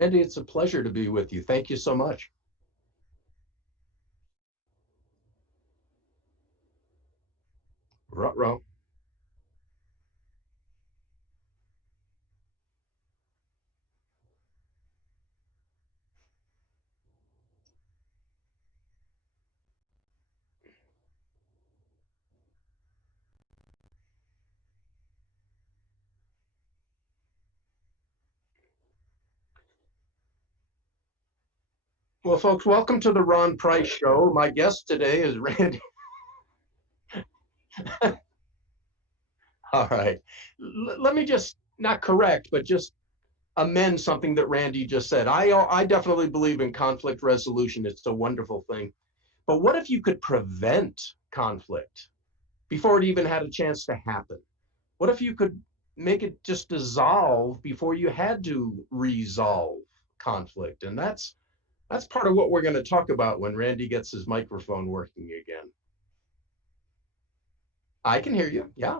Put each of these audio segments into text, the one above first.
Randy, it's a pleasure to be with you. Thank you so much. Ruh-roh. Well, folks, welcome to the Ron Price Show. My guest today is Randy. All right. Let me just not correct, but just amend something that Randy just said. I definitely believe in conflict resolution. It's a wonderful thing. But what if you could prevent conflict before it even had a chance to happen? What if you could make it just dissolve before you had to resolve conflict? And that's part of what we're going to talk about when Randy gets his microphone working again. I can hear you. Yeah.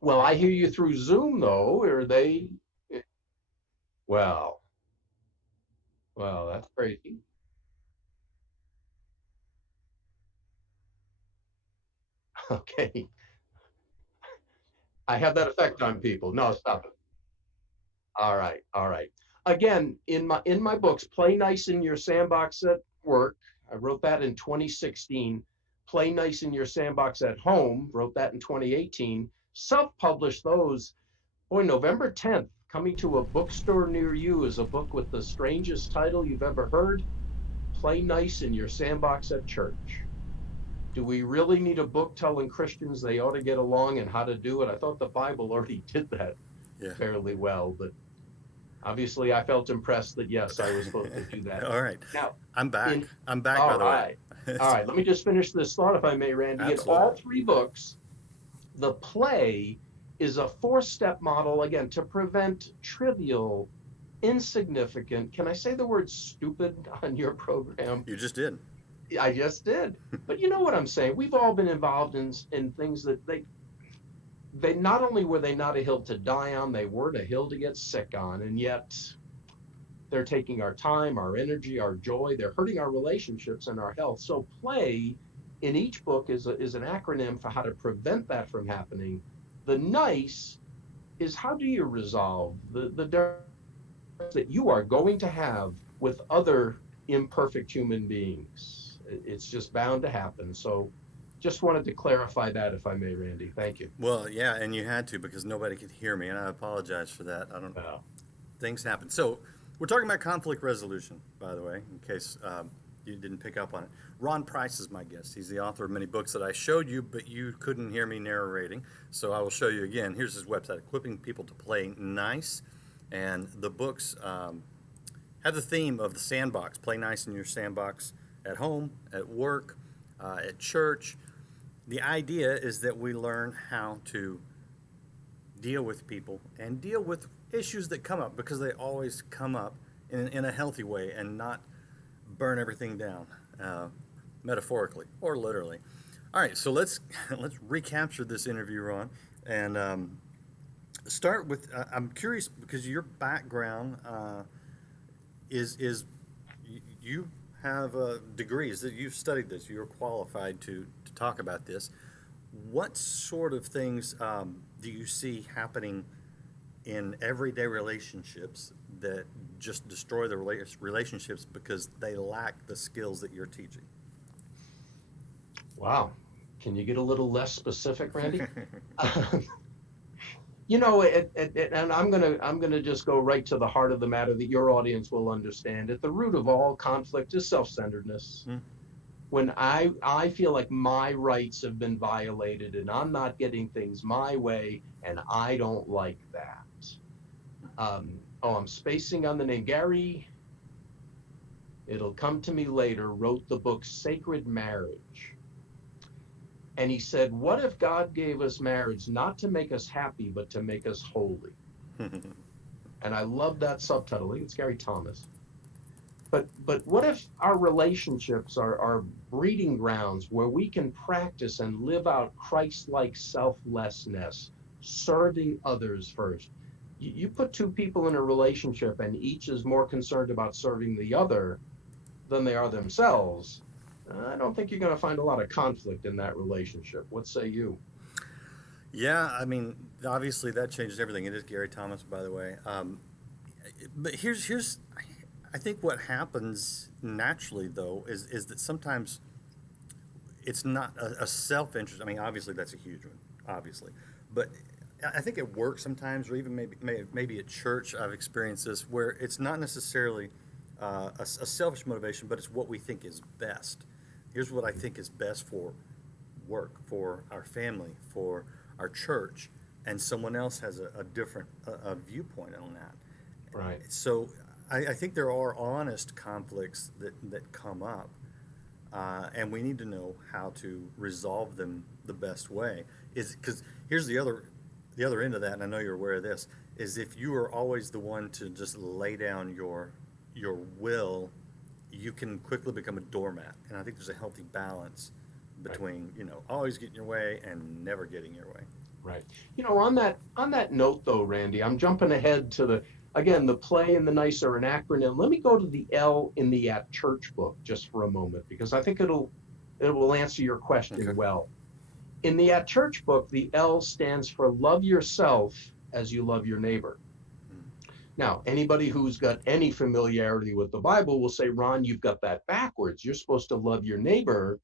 Well, I hear you through Zoom though. Are they? Well, well, that's crazy. Okay. I have that effect on people. No, stop it. All right. All right. Again, in my books, Play Nice in Your Sandbox at Work. I wrote that in 2016. Play Nice in Your Sandbox at Home. Wrote that in 2018. Self-published those. Boy, November 10th, coming to a bookstore near you is a book with the strangest title you've ever heard. Play Nice in Your Sandbox at Church. Do we really need a book telling Christians they ought to get along and how to do it? I thought the Bible already did that Yeah. fairly well, but obviously I felt impressed that yes, I was supposed to do that. All right. Now, I'm back. in I'm back, all by the way. right, all right, let me just finish this thought if I may, Randy. In all Absolutely. three books, the play is a four-step model, again, to prevent trivial, insignificant, can I say the word stupid on your program? You just did. I just did. But you know what I'm saying? We've all been involved in things that they not only were they not a hill to die on, they weren't a hill to get sick on, and yet they're taking our time, our energy, our joy. They're hurting our relationships and our health. So play in each book is an acronym for how to prevent that from happening. The nice is how do you resolve the difference that you are going to have with other imperfect human beings. It's just bound to happen. So just wanted to clarify that if I may, Randy. Thank you. Well, yeah, and you had to because nobody could hear me, and I apologize for that. I don't. Well, Things happen. So we're talking about conflict resolution, by the way, in case you didn't pick up on it. Ron Price is my guest. He's the author of many books that I showed you, but you couldn't hear me narrating. So I will show you again. Here's his website, equipping people to play nice, and the books have the theme of the sandbox. Play nice in your sandbox at home, at work, at church. The idea is that we learn how to deal with people and deal with issues that come up because they always come up in a healthy way and not burn everything down, metaphorically or literally. All right, so let's let's recapture this interview, Ron, and start with. I'm curious because your background is you have degrees that you've studied this. You're qualified to talk about this. What sort of things do you see happening in everyday relationships that just destroy the relationships because they lack the skills that you're teaching? wow. Can you get a little less specific, Randy? You know, and I'm gonna just go right to the heart of the matter that your audience will understand. At the root of all conflict is self-centeredness. Hmm? When I feel like my rights have been violated and I'm not getting things my way, and I don't like that. Oh, I'm spacing on the name. Gary, it'll come to me later, wrote the book Sacred Marriage. And he said, what if God gave us marriage not to make us happy, but to make us holy? And I love that subtitle. I think it's Gary Thomas. But what if our relationships are breeding grounds where we can practice and live out Christ-like selflessness, serving others first? You put two people in a relationship and each is more concerned about serving the other than they are themselves, I don't think you're going to find a lot of conflict in that relationship. What say you? Yeah, I mean, obviously that changes everything. It is Gary Thomas, by the way. But here's I think what happens naturally though is that sometimes it's not a self interest. I mean, obviously that's a huge one, obviously, but I think it works sometimes, or even maybe at church I've experienced this where it's not necessarily a selfish motivation, but it's what we think is best. Here's what I think is best for work, for our family, for our church, and someone else has a different viewpoint on that. Right. So I think there are honest conflicts that come up, and we need to know how to resolve them the best way. Is because here's the other end of that, and I know you're aware of this, is if you are always the one to just lay down your will, you can quickly become a doormat. And I think there's a healthy balance Right. between, always getting your way and never getting your way. Right. On that note though, Randy, I'm jumping ahead to the play and the nice are an acronym. Let me go to the L in the at church book just for a moment because I think it will answer your Okay. question well. In the at church book, the L stands for love yourself as you love your neighbor. Now, anybody who's got any familiarity with the Bible will say, Ron, you've got that backwards. You're supposed to love your neighbor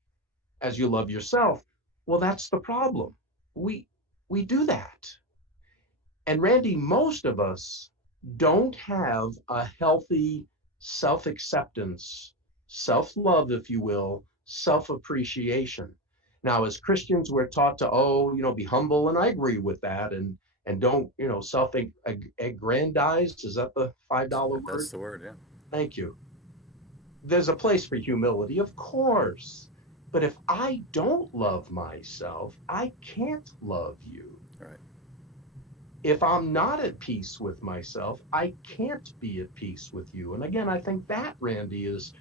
as you love yourself. Well, that's the problem. We we do that. And Randy, most of us don't have a healthy self acceptance, self love, if you will, self appreciation. Now, as Christians, we're taught to, be humble, and I agree with that, and don't, self aggrandize. Is that the $5 That's word? the word, yeah. Thank you. There's a place for humility, of course. But if I don't love myself, I can't love you. All right. If I'm not at peace with myself, I can't be at peace with you. And again, I think that, Randy, is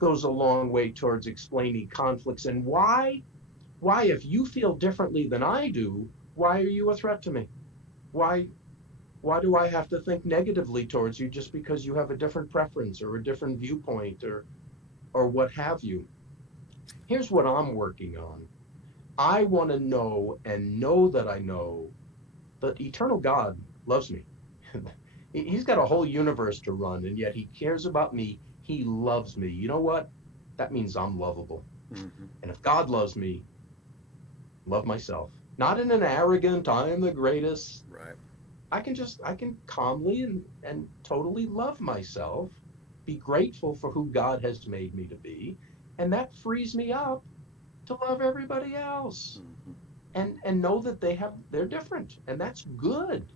goes a long way towards explaining conflicts and why if you feel differently than I do, why are you a threat to me? Why why do I have to think negatively towards you just because you have a different preference or a different viewpoint or what have you? Here's what I'm working on. I want to know and know that I know that eternal God loves me. He's got a whole universe to run, and yet he cares about me. He loves me. You know what? That means I'm lovable. Mm-hmm. And if God loves me, love myself. Not in an arrogant, I am the greatest. Right. I can calmly and totally love myself, be grateful for who God has made me to be, and that frees me up to love everybody else Mm-hmm. and know that they're different, and that's good.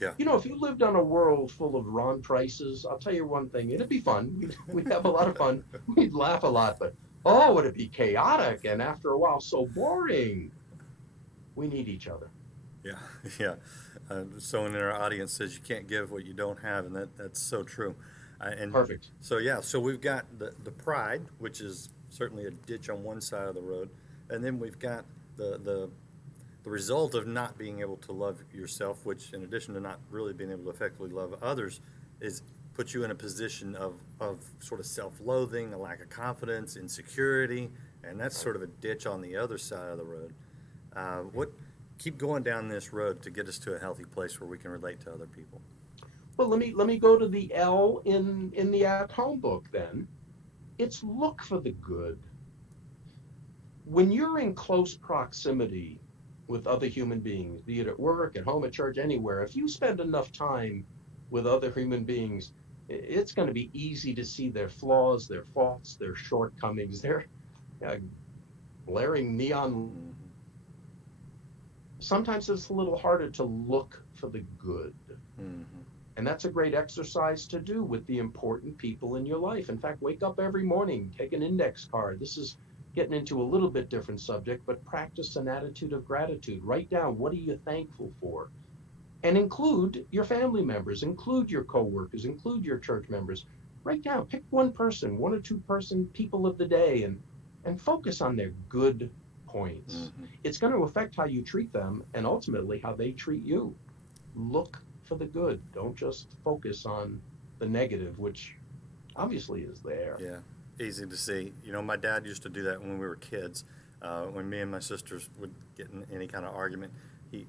Yeah. If you lived on a world full of Ron Prices, I'll tell you one thing, it'd be fun. We'd have a lot of fun. We'd laugh a lot, but oh, would it be chaotic and after a while so boring. We need each other. Yeah. Yeah. Someone in our audience says you can't give what you don't have, and that's so true. And Perfect. so yeah, so we've got the pride, which is certainly a ditch on one side of the road, and then we've got the result of not being able to love yourself, which in addition to not really being able to effectively love others, is put you in a position of sort of self-loathing, a lack of confidence, insecurity, and that's sort of a ditch on the other side of the road. What keep going down this road to get us to a healthy place where we can relate to other people. Well, let me go to the L in the at home book then. It's look for the good. When you're in close proximity with other human beings, be it at work, at home, at church, anywhere, if you spend enough time with other human beings, it's going to be easy to see their flaws, their faults, their shortcomings, their uh, glaring neon. Mm-hmm. Sometimes it's a little harder to look for the good. Mm-hmm. And that's a great exercise to do with the important people in your life. In fact, wake up every morning, take an index card. This is getting into a little bit different subject, but practice an attitude of gratitude. Write down what are you thankful for? And include your family members, include your coworkers, include your church members. Write down, pick one person, one or two person people of the day and focus on their good points. Mm-hmm. It's going to affect how you treat them and ultimately how they treat you. Look for the good. Don't just focus on the negative, which obviously is there. Yeah, easy to see. You know, my dad used to do that when we were kids. When me and my sisters would get in any kind of argument, he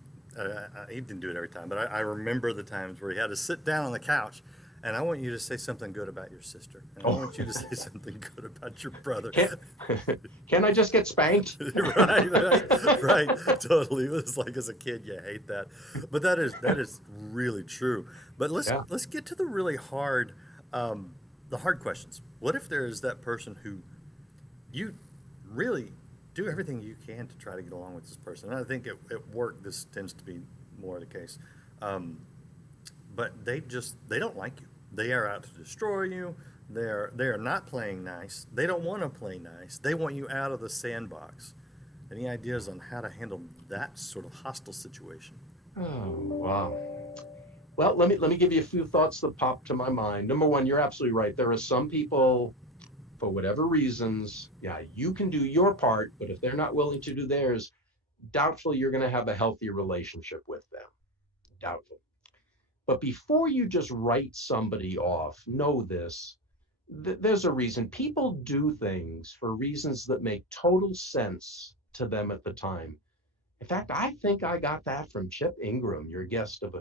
he didn't do it every time, but I remember the times where he had to sit down on the couch, and I want you to say something good about your sister, and I Oh, want you to say something good about your brother. can't can I just get spanked? Right, right, totally. It was like as a kid, you hate that, but that is really true. But Yeah. let's get to um, the hard questions. What if there is that person who you really do everything you can to try to get along with this person? And I think at work this tends to be more the case, um, but they don't like you. They are out to destroy you. They are not playing nice. They don't want to play nice. They want you out of the sandbox. Any ideas on how to handle that sort of hostile situation? Oh, wow. Well, let me give you a few thoughts that pop to my mind. Number one, you're absolutely right. There are some people, for whatever reasons, yeah, you can do your part, but if they're not willing to do theirs, doubtful you're going to have a healthy relationship with them. Doubtful. But before you just write somebody off, know this. There's a reason. People do things for reasons that make total sense to them at the time. In fact, I think I got that from Chip Ingram, your guest of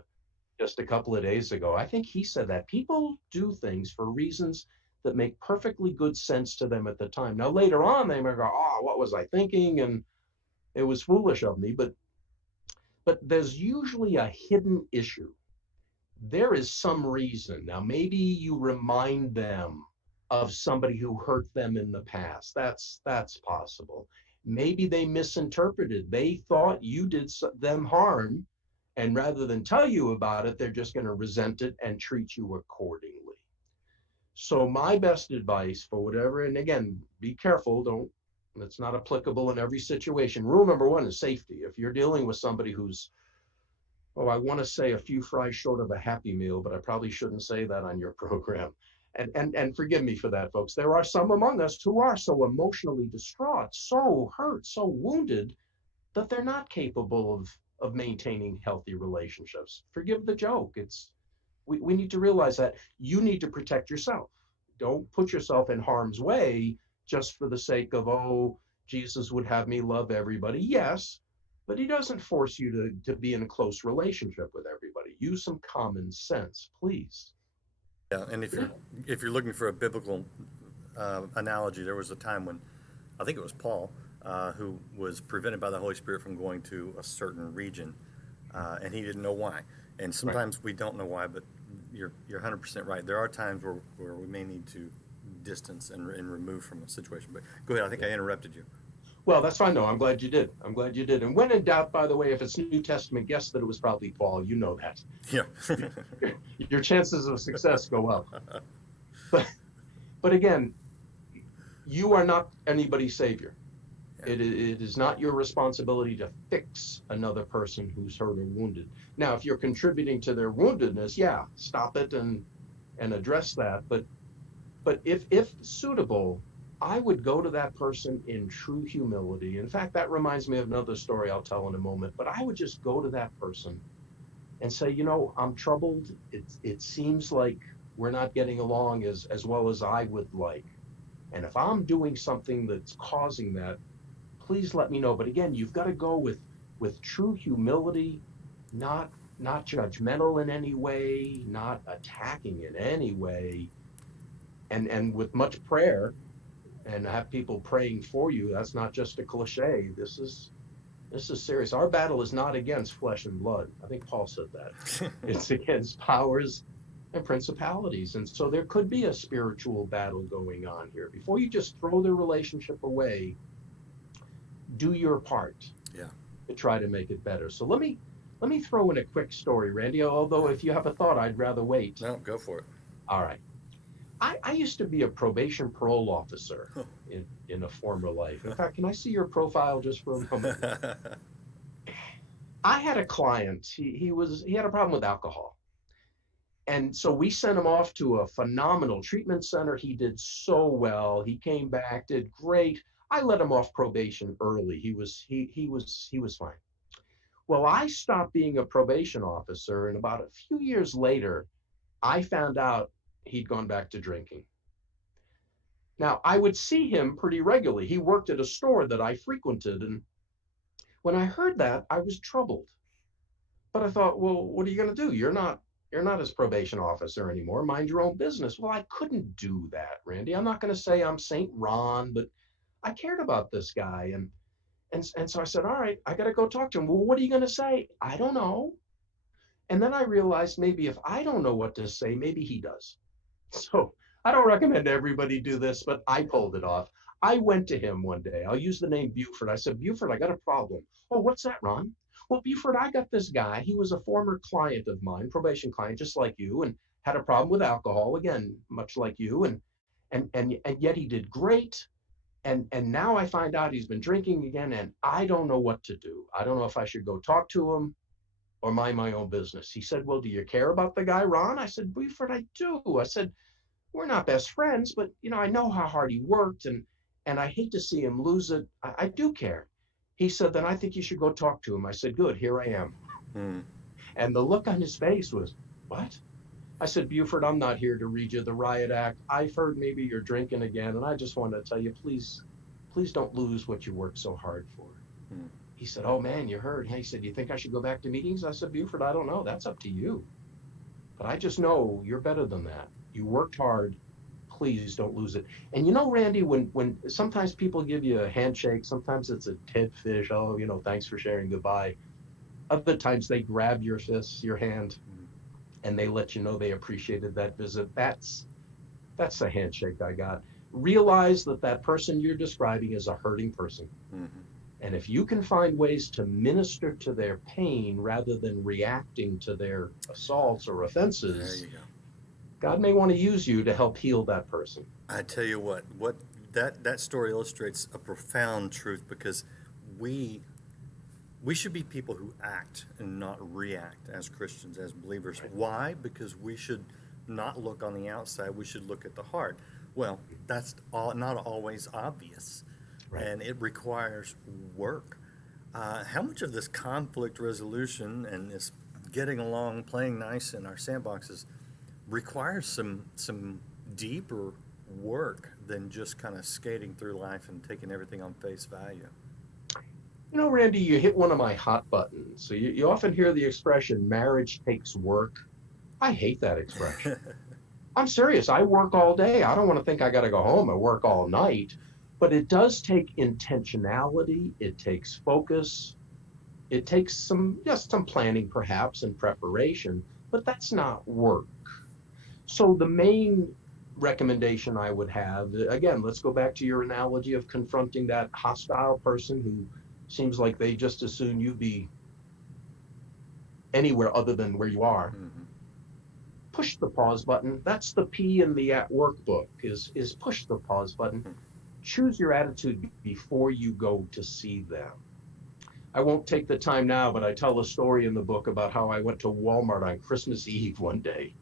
just a couple of days ago. I think he said that people do things for reasons that make perfectly good sense to them at the time. Now, later on, they might go, "Oh, what was I thinking?" And it was foolish of me. But there's usually a hidden issue. There is some reason. Now, maybe you remind them of somebody who hurt them in the past. That's possible. Maybe they misinterpreted. They thought you did them harm, and rather than tell you about it, they're just going to resent it and treat you accordingly. So my best advice for whatever, and again, be careful, don't, it's not applicable in every situation. Rule number one is safety. If you're dealing with somebody who's, oh, I want to say a few fries short of a happy meal, but I probably shouldn't say that on your program. And forgive me for that, folks. There are some among us who are so emotionally distraught, so hurt, so wounded that they're not capable of maintaining healthy relationships. Forgive the joke. We need to realize that you need to protect yourself. Don't put yourself in harm's way just for the sake of, oh, Jesus would have me love everybody. Yes, but he doesn't force you to be in a close relationship with everybody. Use some common sense, please. Yeah, and Yeah. if you're looking for a biblical analogy, there was a time when I think it was Paul who was prevented by the Holy Spirit from going to a certain region, and he didn't know why. And Right. sometimes we don't know why, but you're 100% right. There are times where we may need to distance and remove from a situation. But go ahead. I think I interrupted you. Well, that's fine. No, I'm glad you did. I'm glad you did. And when in doubt, by the way, if it's New Testament, guess that it was probably Paul. You know that. Yeah. Your chances of success go up. But but again, you are not anybody's savior. It is not your responsibility to fix another person who's hurt or wounded. Now, if you're contributing to their woundedness, yeah, stop it and address that. But if suitable, I would go to that person in true humility. In fact, that reminds me of another story I'll tell in a moment. But I would just go to that person and say, I'm troubled. It seems like we're not getting along as well as I would like. And if I'm doing something that's causing that, please let me know. But again, you've got to go with true humility, not not judgmental in any way, not attacking in any way, and with much prayer, and have people praying for you. That's not just a cliche. This is serious. Our battle is not against flesh and blood. I think Paul said that. It's against powers and principalities. And so there could be a spiritual battle going on here. Before you just throw the relationship away, do your part Yeah. to try to make it better. So let me throw in a quick story, Randy, although if you have a thought, I'd rather wait. No, go for it. All right. I used to be a probation parole officer in a former life. In fact, can I see your profile just for a moment? I had a client. He had a problem with alcohol. And so we sent him off to a phenomenal treatment center. He did so well. He came back, did great. I let him off probation early. He was fine. Well, I stopped being a probation officer, and about a few years later, I found out he'd gone back to drinking. Now, I would see him pretty regularly. He worked at a store that I frequented, and when I heard that, I was troubled. But I thought, well, what are you going to do? You're not his probation officer anymore. Mind your own business. Well, I couldn't do that, Randy. I'm not going to say I'm Saint Ron, but I cared about this guy, and so I said, all right, I got to go talk to him. Well, what are you going to say? I don't know. And then I realized maybe if I don't know what to say, maybe he does. So I don't recommend everybody do this, but I pulled it off. I went to him one day. I'll use the name Buford. I said, Buford, I got a problem. Oh, what's that, Ron? Well, Buford, I got this guy. He was a former client of mine, probation client, just like you, and had a problem with alcohol, again, much like you, and yet he did great. And now I find out he's been drinking again, and I don't know what to do. I don't know if I should go talk to him or mind my own business. He said, well, do you care about the guy, Ron? I said, Buford, I do. I said, we're not best friends, but I know how hard he worked, and I hate to see him lose it. I do care. He said, then I think you should go talk to him. I said, good, here I am. Mm. And the look on his face was, what? I said, Buford, I'm not here to read you the riot act. I've heard maybe you're drinking again, and I just want to tell you, please don't lose what you worked so hard for. Mm. He said, oh man, you heard. He said, you think I should go back to meetings? I said, Buford, I don't know. That's up to you. But I just know you're better than that. You worked hard. Please don't lose it. And Randy, when sometimes people give you a handshake, sometimes it's a Ted fish. Oh, thanks for sharing, goodbye. Other times they grab your fist, your hand, and they let you know they appreciated that visit. That's the handshake I got. Realize that person you're describing is a hurting person. Mm-hmm. And if you can find ways to minister to their pain rather than reacting to their assaults or offenses, there you go. God may want to use you to help heal that person. I tell you what that story illustrates a profound truth, because we should be people who act and not react as Christians, as believers. Right. Why? Because we should not look on the outside. We should look at the heart. Well, that's not always obvious, Right. and it requires work. How much of this conflict resolution and this getting along, playing nice in our sandboxes requires some deeper work than just kind of skating through life and taking everything on face value? Randy, you hit one of my hot buttons. So you often hear the expression, marriage takes work. I hate that expression. I'm serious. I work all day. I don't want to think I got to go home and work all night. But it does take intentionality. It takes focus. It takes some planning perhaps and preparation, but that's not work. So the main recommendation I would have, again, let's go back to your analogy of confronting that hostile person who seems like they just as soon you be anywhere other than where you are. Mm-hmm. Push the pause button. That's the P in the at work book is push the pause button. Mm-hmm. Choose your attitude before you go to see them. I won't take the time now, but I tell a story in the book about how I went to Walmart on Christmas Eve one day.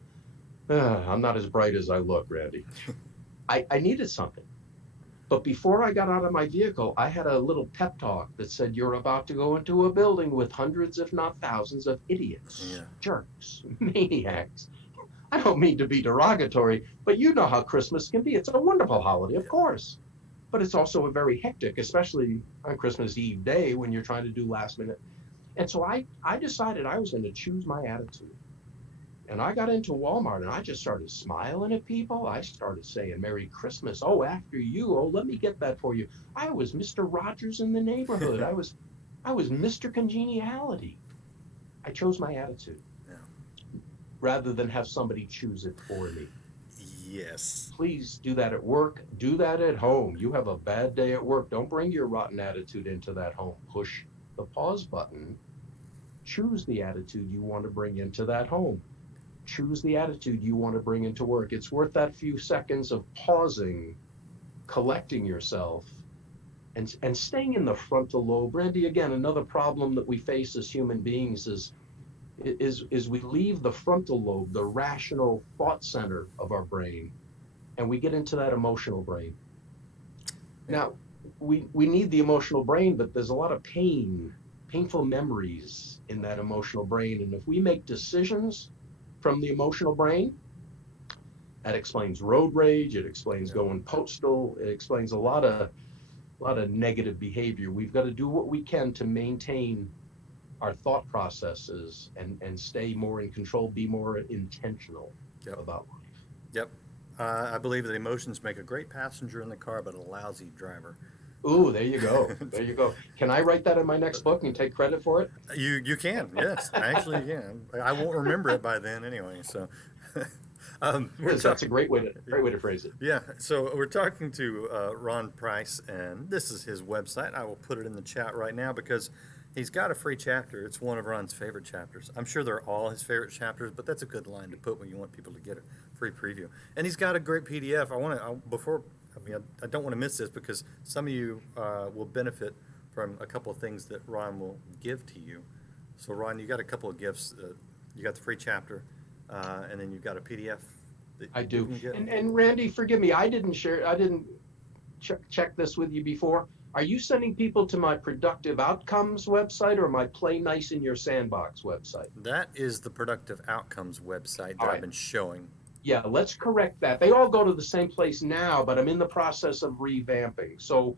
I'm not as bright as I look, Randy. I needed something. But before I got out of my vehicle, I had a little pep talk that said, you're about to go into a building with hundreds, if not thousands, of idiots, jerks, maniacs. I don't mean to be derogatory, but you know how Christmas can be. It's a wonderful holiday, of course. But it's also a very hectic, especially on Christmas Eve day when you're trying to do last minute. And so I decided I was going to choose my attitude. And I got into Walmart and I just started smiling at people. I started saying, Merry Christmas. Oh, after you. Oh, let me get that for you. I was Mr. Rogers in the neighborhood. I was Mr. Congeniality. I chose my attitude rather than have somebody choose it for me. Yes. Please do that at work. Do that at home. You have a bad day at work. Don't bring your rotten attitude into that home. Push the pause button. Choose the attitude you want to bring into that home. Choose the attitude you want to bring into work. It's worth that few seconds of pausing, collecting yourself, and staying in the frontal lobe. Randy, again, another problem that we face as human beings is we leave the frontal lobe, the rational thought center of our brain, and we get into that emotional brain. Now, we need the emotional brain, but there's a lot of pain painful memories in that emotional brain. And if we make decisions from the emotional brain, that explains road rage. It explains Yeah. going postal. It explains a lot of negative behavior. We've got to do what we can to maintain our thought processes and stay more in control, be more intentional Yep. about life. Yep. I believe that emotions make a great passenger in the car, but a lousy driver. Ooh, there you go. There you go. Can I write that in my next book and take credit for it? You can, yes, actually you can. I won't remember it by then anyway. So, we're Because that's a talking. great way to phrase it. Yeah, so we're talking to Ron Price, and this is his website. I will put it in the chat right now because he's got a free chapter. It's one of Ron's favorite chapters. I'm sure they're all his favorite chapters, but that's a good line to put when you want people to get a free preview. And he's got a great PDF. I don't want to miss this because some of you will benefit from a couple of things that Ron will give to you. So, Ron, you got a couple of gifts. You got the free chapter, and then you've got a PDF that I you do. can get. And Randy, forgive me, I didn't check this with you before. Are you sending people to my Productive Outcomes website or my Play Nice in Your Sandbox website? That is the Productive Outcomes website All that I've right. been showing. Yeah, let's correct that. They all go to the same place now, but I'm in the process of revamping. So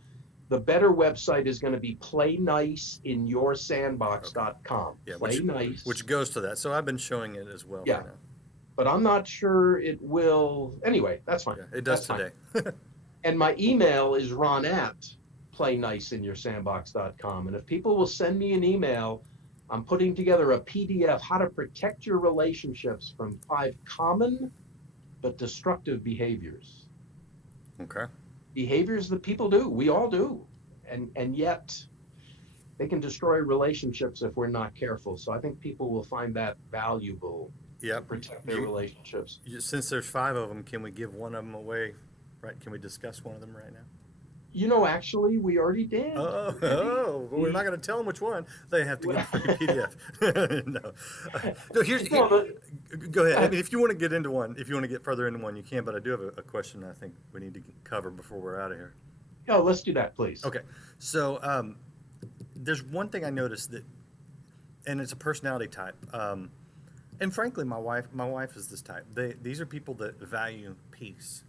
the better website is going to be Okay. playniceinyoursandbox.com. Yeah, Play which nice. goes to that. So I've been showing it as well Yeah, right now. but I'm not sure it will. Anyway, that's fine. Yeah, it does That's fine. today. And my email is ron@playniceinyoursandbox.com. And if people will send me an email, I'm putting together a PDF, how to protect your relationships from 5 common but destructive behaviors. Okay. Behaviors that people do, we all do. And yet they can destroy relationships if we're not careful. So I think people will find that valuable to Yep. protect their relationships. Since there's 5 of them, can we give one of them away? Right? Can we discuss one of them right now? Actually, we already did. But we're not going to tell them which one. They have to get the free PDF. No. No, No, but go ahead. go I ahead. mean, if you want to get into one, if you want to get further into one, you can. But I do have a question I think we need to cover before we're out of here. Oh, let's do that, please. Okay. So there's one thing I noticed that, and it's a personality type. And frankly, my wife is this type. These are people that value peace.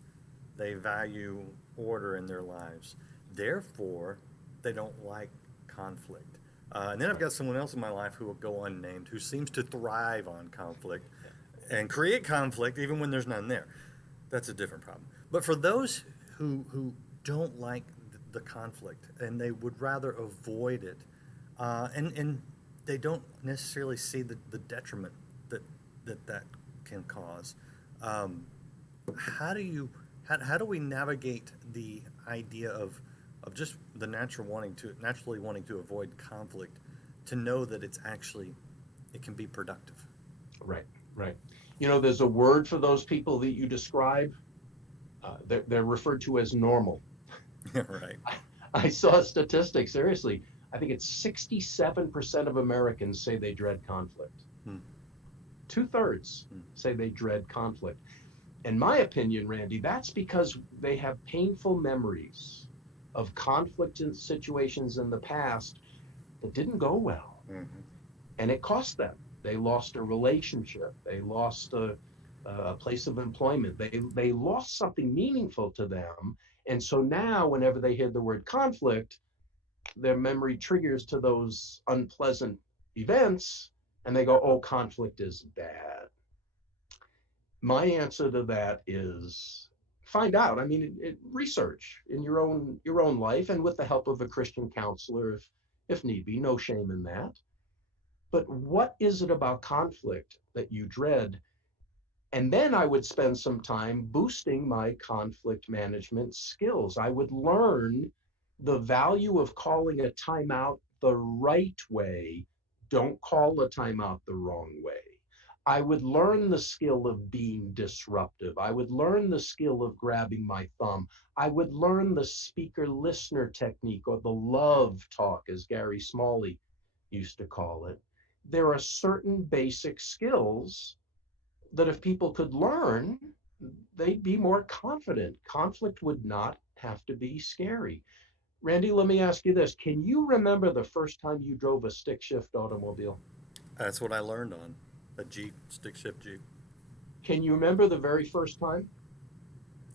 They value order in their lives. Therefore, they don't like conflict. And then I've got someone else in my life who will go unnamed, who seems to thrive on conflict and create conflict even when there's none there. That's a different problem. But for those who don't like the conflict and they would rather avoid it, and they don't necessarily see the detriment that can cause. How do you how do we navigate the idea of just the naturally wanting to avoid conflict, to know that it can be productive? Right, right. There's a word for those people that you describe. They're referred to as normal. Right. I saw a statistic, seriously. I think it's 67% of Americans say they dread conflict. Hmm. 2/3 Hmm. say they dread conflict. In my opinion, Randy, that's because they have painful memories of conflict in situations in the past that didn't go well. Mm-hmm. And it cost them. They lost a relationship. They lost a place of employment. They lost something meaningful to them. And so now, whenever they hear the word conflict, their memory triggers to those unpleasant events, and they go, "Oh, conflict is bad." My answer to that is find out. I mean, research in your own life, and with the help of a Christian counselor, if need be. No shame in that. But what is it about conflict that you dread? And then I would spend some time boosting my conflict management skills. I would learn the value of calling a timeout the right way. Don't call a timeout the wrong way. I would learn the skill of being disruptive. I would learn the skill of grabbing my thumb. I would learn the speaker listener technique, or the love talk, as Gary Smalley used to call it. There are certain basic skills that if people could learn, they'd be more confident. Conflict would not have to be scary. Randy, let me ask you this. Can you remember the first time you drove a stick shift automobile? That's what I learned on a Jeep, stick shift Jeep. Can you remember the very first time?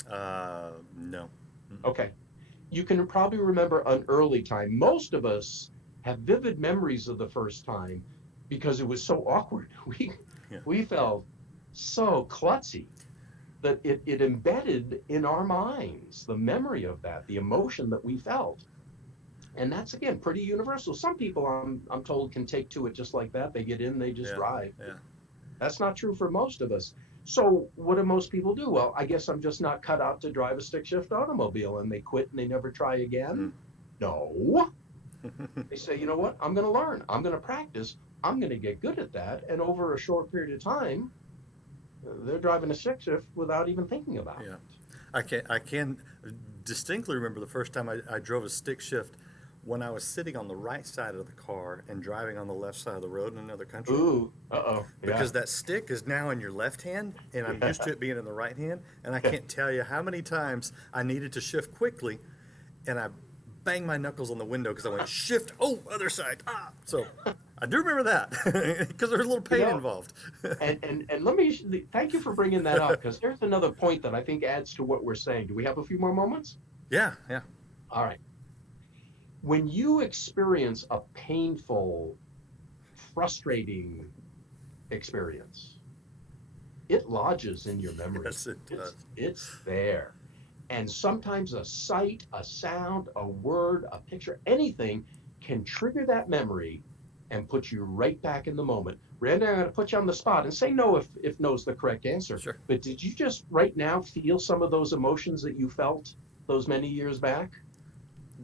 No. Mm-mm. Okay. You can probably remember an early time. Most of us have vivid memories of the first time because it was so awkward. Yeah. We felt so klutzy that it embedded in our minds the memory of that, the emotion that we felt. And that's again pretty universal. Some people I'm told can take to it just like that. They get in, they just Yeah. ride. Yeah. That's not true for most of us. So what do most people do? Well, I guess I'm just not cut out to drive a stick shift automobile, and they quit and they never try again. Mm. No. They say, you know what? I'm going to learn. I'm going to practice. I'm going to get good at that. And over a short period of time, they're driving a stick shift without even thinking about Yeah. it. I can distinctly remember the first time I drove a stick shift when I was sitting on the right side of the car and driving on the left side of the road in another country. Ooh, uh-oh. Yeah. Because that stick is now in your left hand, and I'm used to it being in the right hand, and I Yeah. can't tell you how many times I needed to shift quickly, and I banged my knuckles on the window because I went shift, oh, other side, ah. So I do remember that because there's a little You pain know, involved. and let me thank you for bringing that up because there's another point that I think adds to what we're saying. Do we have a few more moments? Yeah, yeah, All right. When you experience a painful, frustrating experience, it lodges in your memory. yes, it does. It's there. And sometimes a sight, a sound, a word, a picture, anything can trigger that memory and put you right back in the moment. Randy, I'm going to put you on the spot and say no if no is the correct answer. Sure. But did you just right now feel some of those emotions that you felt those many years back?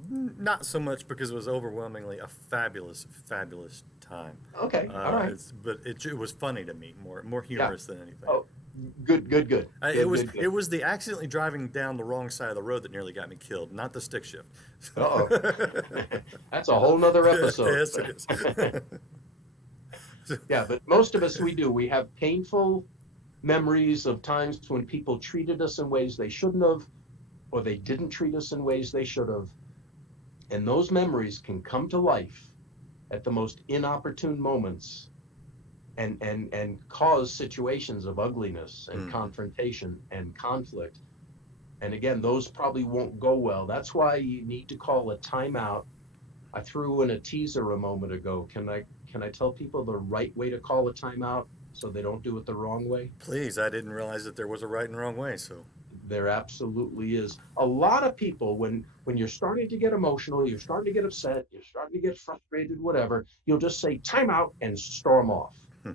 Not so much because it was overwhelmingly a fabulous, fabulous time. Okay, all right. But it was funny to me, more Yeah. humorous than anything. Oh, good, good, good. It Good, was good, it good. was the accidentally driving down the wrong side of the road that nearly got me killed, not the stick shift. Uh-oh. That's a whole nother episode. Yes, it is. Yeah, but most of us, we do. We have painful memories of times when people treated us in ways they shouldn't have, or they didn't treat us in ways they should have. And those memories can come to life at the most inopportune moments and cause situations of ugliness and Mm. confrontation and conflict. And again, those probably won't go well. That's why you need to call a timeout. I threw in a teaser a moment ago. Can I tell people the right way to call a timeout so they don't do it the wrong way? Please, I didn't realize that there was a right and wrong way. So, There absolutely is. A lot of people, when you're starting to get emotional, you're starting to get upset, you're starting to get frustrated, whatever, you'll just say timeout and storm off. hmm,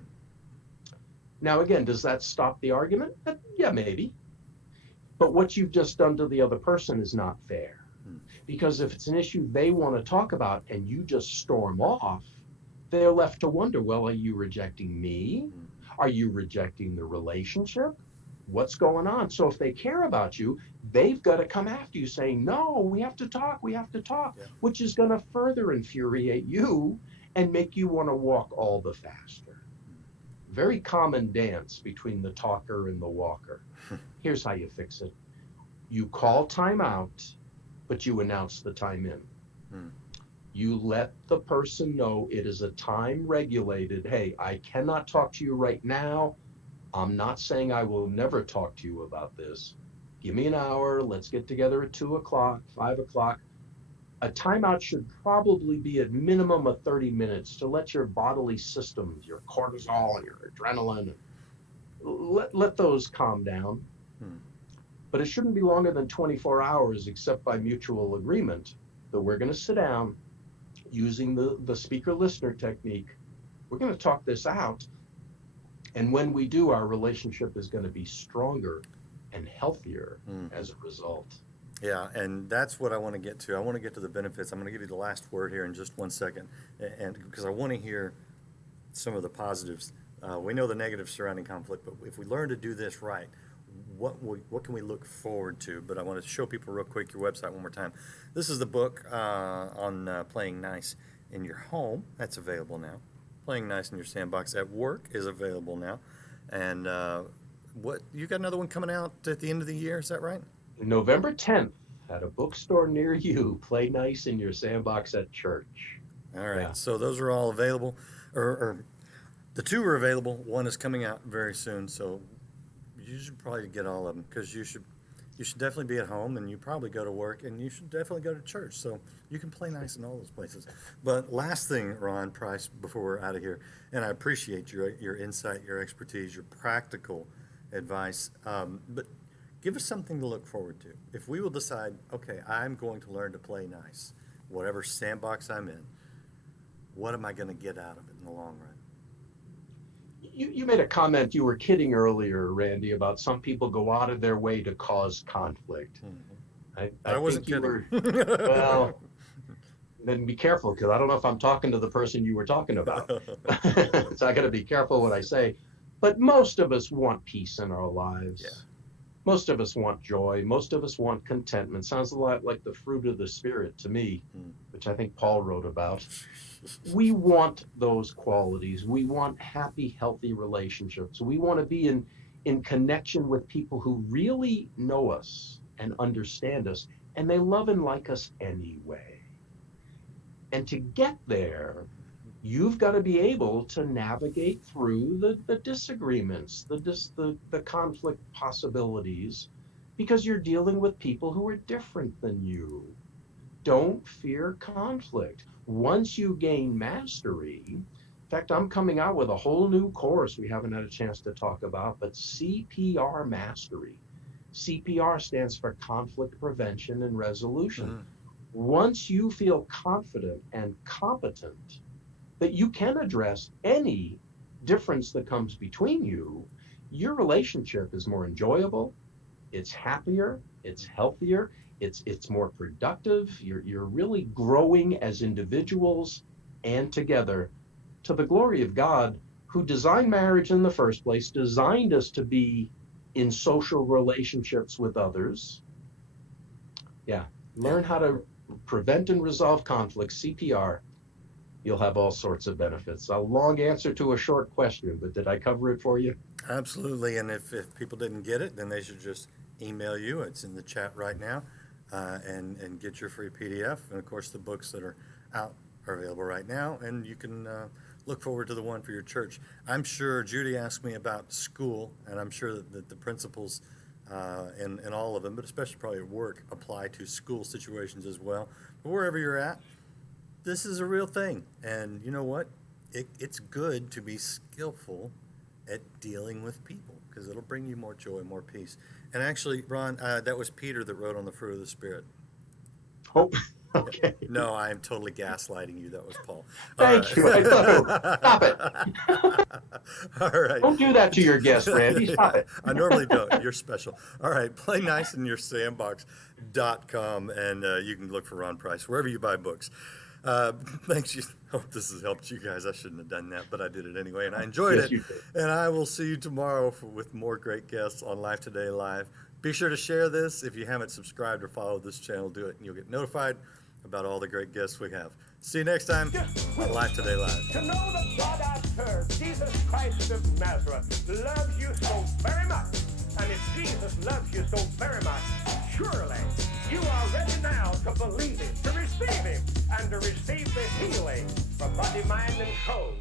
Now, again, does that stop the argument? Yeah, maybe. But what you've just done to the other person is not fair. hmm, Because if it's an issue they want to talk about and you just storm off, they're left to wonder, well, are you rejecting me? hmm, Are you rejecting the relationship? What's going on? So if they care about you, they've got to come after you saying, no, we have to talk, yeah. which is going to further infuriate you and make you want to walk all the faster. Very common dance between the talker and the walker. Here's how you fix it. You call time out, but you announce the time in. Hmm. You let the person know it is a time regulated. Hey, I cannot talk to you right now. I'm not saying I will never talk to you about this. Give me an hour. Let's get together at 2 o'clock, 5 o'clock. A timeout should probably be at minimum of 30 minutes to let your bodily systems, your cortisol and your adrenaline, let those calm down. Hmm. But it shouldn't be longer than 24 hours except by mutual agreement that we're going to sit down using the speaker listener technique. We're going to talk this out. And when we do, our relationship is going to be stronger and healthier Hmm. as a result. Yeah, and that's what I want to get to. I want to get to the benefits. I'm going to give you the last word here in just 1 second, and because I want to hear some of the positives. We know the negatives surrounding conflict, but if we learn to do this right, what can we look forward to? But I want to show people real quick your website one more time. This is the book on playing nice in your home. That's available now. Playing Nice in Your Sandbox at Work is available now. And what you got another one coming out at the end of the year, is that right? November 10th, at a bookstore near you. Play Nice in Your Sandbox at church. All right. Yeah. So those are all available, or the two are available. One is coming out very soon, so you should probably get all of them because you should definitely be at home, and you probably go to work, and you should definitely go to church. So you can play nice in all those places. But last thing, Ron Price, before we're out of here, and I appreciate your insight, your expertise, your practical advice. But give us something to look forward to. If we will decide, okay, I'm going to learn to play nice, whatever sandbox I'm in, what am I going to get out of it in the long run? You made a comment, you were kidding earlier, Randy, about some people go out of their way to cause conflict. I wasn't think you kidding. were, well, then be careful, because I don't know if I'm talking to the person you were talking about. So I got to be careful what I say. But most of us want peace in our lives. Yeah. Most of us want joy. Most of us want contentment. Sounds a lot like the fruit of the Spirit to me, which I think Paul wrote about. We want those qualities. We want happy, healthy relationships. We want to be in connection with people who really know us and understand us, and they love and like us anyway. And to get there, you've got to be able to navigate through the disagreements, the conflict possibilities, because you're dealing with people who are different than you. Don't fear conflict. Once you gain mastery, in fact, I'm coming out with a whole new course we haven't had a chance to talk about, but CPR Mastery. CPR stands for Conflict Prevention and Resolution. Once you feel confident and competent that you can address any difference that comes between you, your relationship is more enjoyable, it's happier, it's healthier, it's more productive. You're really growing as individuals and together to the glory of God, who designed marriage in the first place, designed us to be in social relationships with others. Yeah, learn how to prevent and resolve conflict, CPR. You'll have all sorts of benefits. A long answer to a short question, but did I cover it for you? Absolutely. And if people didn't get it, then they should just email you. It's in the chat right now. And get your free PDF. And of course, the books that are out are available right now. And you can look forward to the one for your church. I'm sure Judy asked me about school, and I'm sure that the principles in all of them, but especially probably at work, apply to school situations as well. But wherever you're at, this is a real thing. And you know what? It's good to be skillful at dealing with people, because it'll bring you more joy, more peace. And actually, Ron, that was Peter that wrote on the fruit of the Spirit. Oh, okay. No, I am totally gaslighting you. That was Paul. Thank you. I stop it. All right. Don't do that to your guest, Randy. Stop it. I normally don't. You're special. All right. Play nice in your sandbox.com, and you can look for Ron Price wherever you buy books. Thanks. Hope this has helped you guys. I shouldn't have done that, but I did it anyway, and I enjoyed Yes, it. you did. And I will see you tomorrow with more great guests on Life Today Live. Be sure to share this. If you haven't subscribed or followed this channel, do it, and you'll get notified about all the great guests we have. See you next time on Life Today Live. To know that God I serve, Jesus Christ of Nazareth, loves you so very much. And if Jesus loves you so very much, surely you are ready now to believe Him, to receive Him, and to receive the healing for body, mind, and soul.